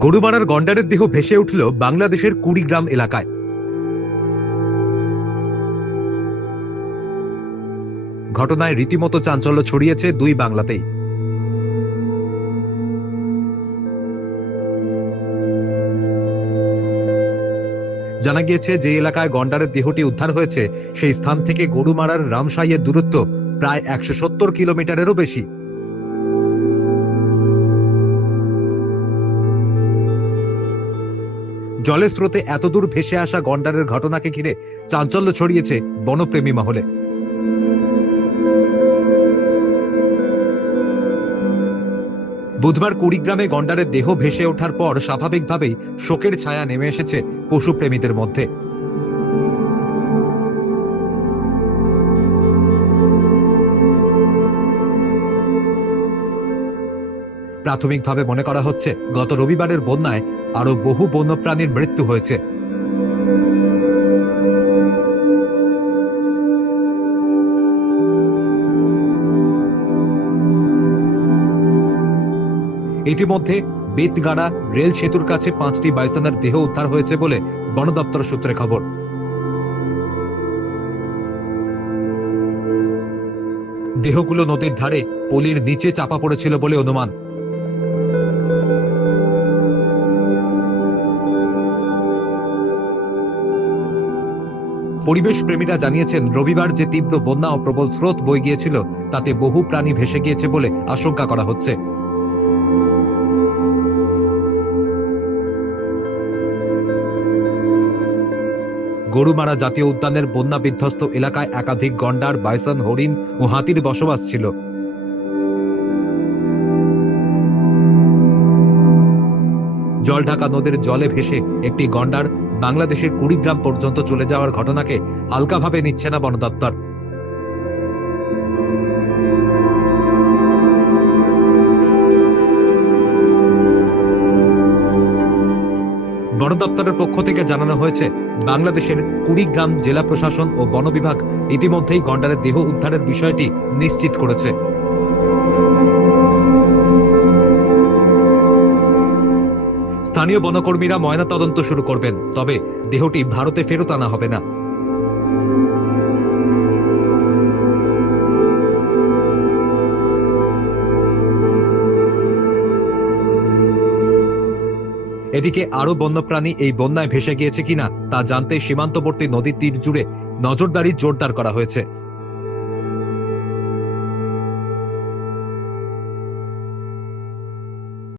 গরুমারার গন্ডারের দেহ ভেসে উঠল বাংলাদেশের কুড়িগ্রাম এলাকায়। ঘটনায় রীতিমতো চাঞ্চল্য ছড়িয়েছে দুই বাংলাতেই। জানা গিয়েছে, যে এলাকায় গন্ডারের দেহটি উদ্ধার হয়েছে, সেই স্থান থেকে গরুমারার রামসাইয়ের দূরত্ব প্রায় একশো সত্তর কিলোমিটারেরও বেশি। জলের স্রোতে এতদূর ভেসে আসা গন্ডারের ঘটনাকে ঘিরে চাঞ্চল্য ছড়িয়েছে বনপ্রেমী মহলে। বুধবার কুড়িগ্রামে গন্ডারের দেহ ভেসে ওঠার পর স্বাভাবিকভাবেই শোকের ছায়া নেমে এসেছে পশুপ্রেমীদের মধ্যে। প্রাথমিকভাবে মনে করা হচ্ছে, গত রবিবারের বন্যায় আরও বহু বন্যপ্রাণীর মৃত্যু হয়েছে। ইতিমধ্যে বেতগাড়া রেল সেতুর কাছে পাঁচটি বাইসনের দেহ উদ্ধার হয়েছে বলে বন দপ্তর সূত্রে খবর। দেহগুলো নদীর ধারে পলির নিচে চাপা পড়েছিল বলে অনুমান। পরিবেশ প্রেমীরা জানিয়েছেন, রবিবার যে তীব্র বন্যা ও প্রবল স্রোত বই গিয়েছিল, তাতে বহু প্রাণী ভেসে গিয়েছে বলে আশঙ্কা করা হচ্ছে। গরুমারা জাতীয় উদ্যানের বন্যা বিধ্বস্ত এলাকায় একাধিক গন্ডার, বাইসন, হরিণ ও হাতির বসবাস ছিল। জলঢাকা নদীর জলে ভেসে একটি গন্ডার বাংলাদেশের কুড়িগ্রাম পর্যন্ত চলে যাওয়ার ঘটনাকে হালকাভাবে নিচ্ছে না বন দপ্তর। বন দপ্তরের পক্ষ থেকে জানানো হয়েছে, বাংলাদেশের কুড়িগ্রাম জেলা প্রশাসন ও বন বিভাগ ইতিমধ্যেই গন্ডারের দেহ উদ্ধারের বিষয়টি নিশ্চিত করেছে। স্থানীয় বনকর্মীরা ময়না তদন্ত শুরু করবেন, তবে দেহটি ভারতে ফেরত আনা হবে না। এদিকে আরও বন্যপ্রাণী এই বন্যায় ভেসে গিয়েছে কিনা তা জানতে সীমান্তবর্তী নদীর তীর জুড়ে নজরদারি জোরদার করা হয়েছে।